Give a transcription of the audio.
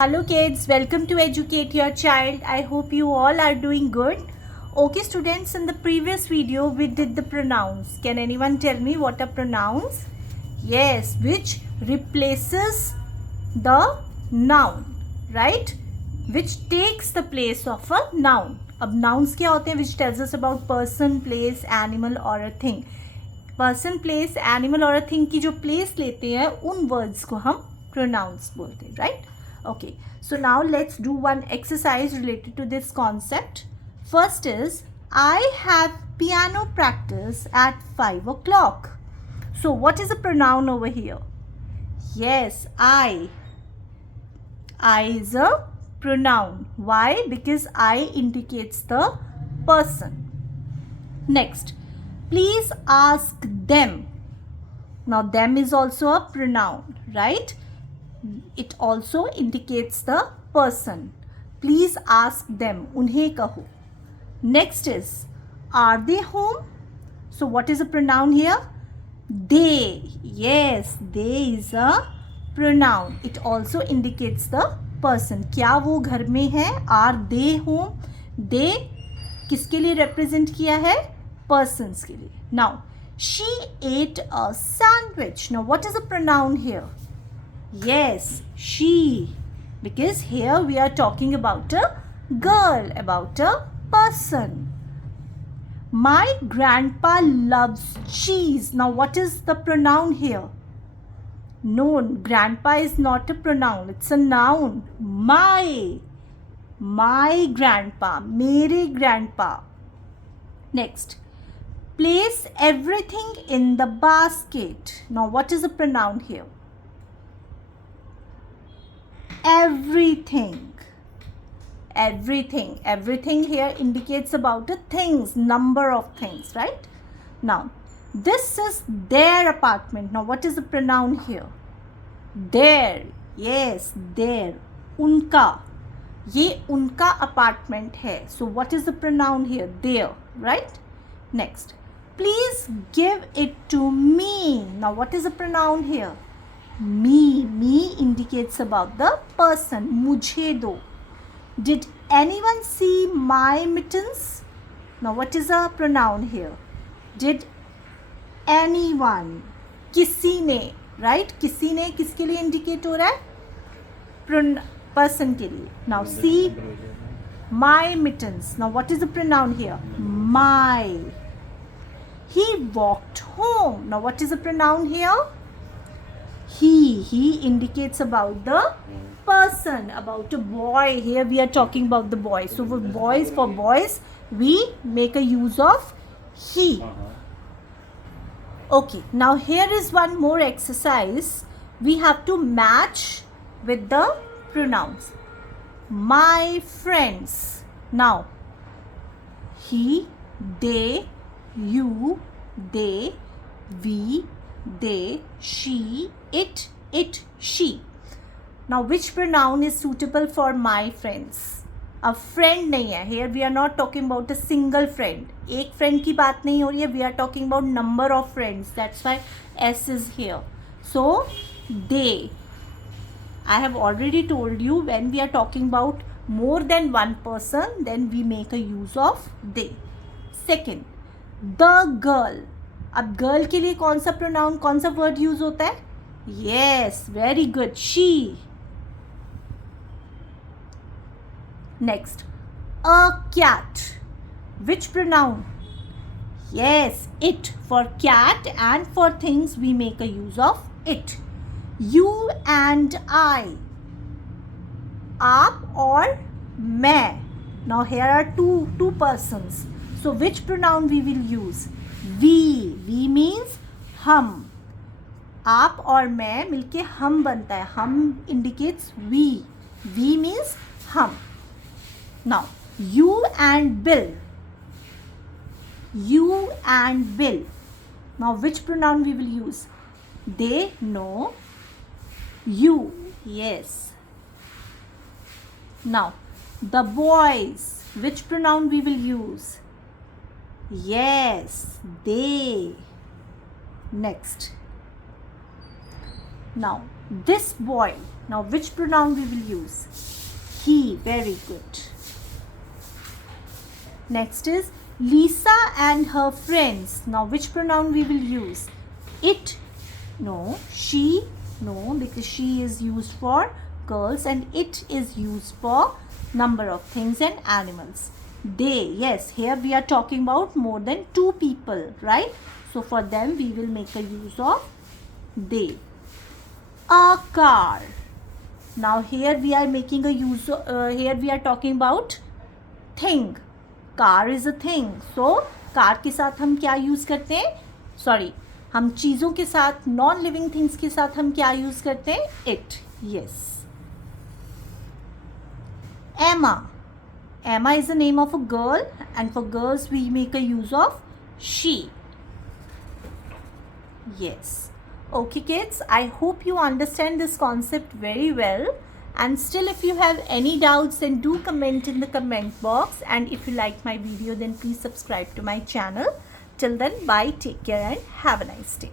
Hello kids, welcome to Educate Your Child. I hope you all are doing good. Okay students, in the previous video we did the pronouns. Can anyone tell me what are pronouns? Yes, which replaces the noun, right? Which takes the place of a noun. अब nouns क्या होते हैं? Which tells us about person, place, animal or a thing. Person, place, animal or a thing की जो place लेते हैं उन words को हम pronouns बोलते हैं, right? Okay, so now let's do one exercise related to this concept. First is, I have piano practice at 5 o'clock. So what is a pronoun over here? Yes, I. I is a pronoun. Why? Because I indicates the person. Next, please ask them. Now them is also a pronoun, right? It also indicates the person. Please ask them. उन्हें कहो. Next is, are they home? So what is a pronoun here? They. Yes, they is a pronoun. It also indicates the person. क्या वो घर में है? Are they home? They किसके लिए represent किया है? Persons के लिए. Now, she ate a sandwich. Now what is a pronoun here? Yes, she. Because here we are talking about a girl, about a person. My grandpa loves cheese. Now what is the pronoun here? No, grandpa is not a pronoun. It's a noun. My grandpa. Mere grandpa. Next. Place everything in the basket. Now what is the pronoun here? Everything here indicates about a things, number of things, right? Now this is their apartment. Now what is the pronoun here? Their. Yes, their. उनका. ये उनका apartment है. So what is the pronoun here? Their, right? Next, please give it to me. Now what is the pronoun here? Me indicates about the person. मुझे दो. Did anyone see my mittens? Now what is a pronoun here? Did anyone? किसी ने, right? किसी ने किसके लिए indicate हो रहा है? Person के लिए. Now see my mittens. Now what is the pronoun here? My. He walked home. Now what is the pronoun here? He indicates about the person, about a boy. Here we are talking about the boy. So for boys we make a use of he. Okay, now here is one more exercise. We have to match with the pronouns. My friends. Now he, they, you, they, we, they, she, it, she. Now which pronoun is suitable for my friends? A friend नहीं है. Here we are not talking about a single friend. एक friend की बात नहीं हो रही है. We are talking about number of friends. That's why S is here. So they. I have already told you, when we are talking about more than one person, then we make a use of they. Second, the girl. अब girl के लिए कौन सा pronoun, कौन सा word use होता है? Yes, very good, she. Next, a cat. Which pronoun? Yes, it. For cat and for things we make a use of it. You and I. आप और मैं. Now here are two persons. So which pronoun we will use? we means हम. आप और मैं मिलके हम बनता है. हम indicates we means हम. Now you and Bill. Now which pronoun we will use? They, no. You, yes. Now the boys, which pronoun we will use? Yes, they. Next, Now this boy, now which pronoun we will use? He. Very good. Next is Lisa and her friends. Now which pronoun we will use? It. No. She. No, because she is used for girls and it is used for number of things and animals. They. Yes, here we are talking about more than 2 people, right? So for them we will make a use of they. A car. Now here we are making a use of, here we are talking about thing. Car is a thing. So car के साथ हम क्या use करते हैं? Sorry, हम चीज़ों के साथ, नॉन लिविंग थिंग्स के साथ हम क्या यूज करते हैं? It. Yes. Emma. Emma is the name of a girl and for girls we make a use of she. Yes. Okay kids, I hope you understand this concept very well. And still, if you have any doubts, then do comment in the comment box. And if you like my video, then please subscribe to my channel. Till then, bye, take care and have a nice day.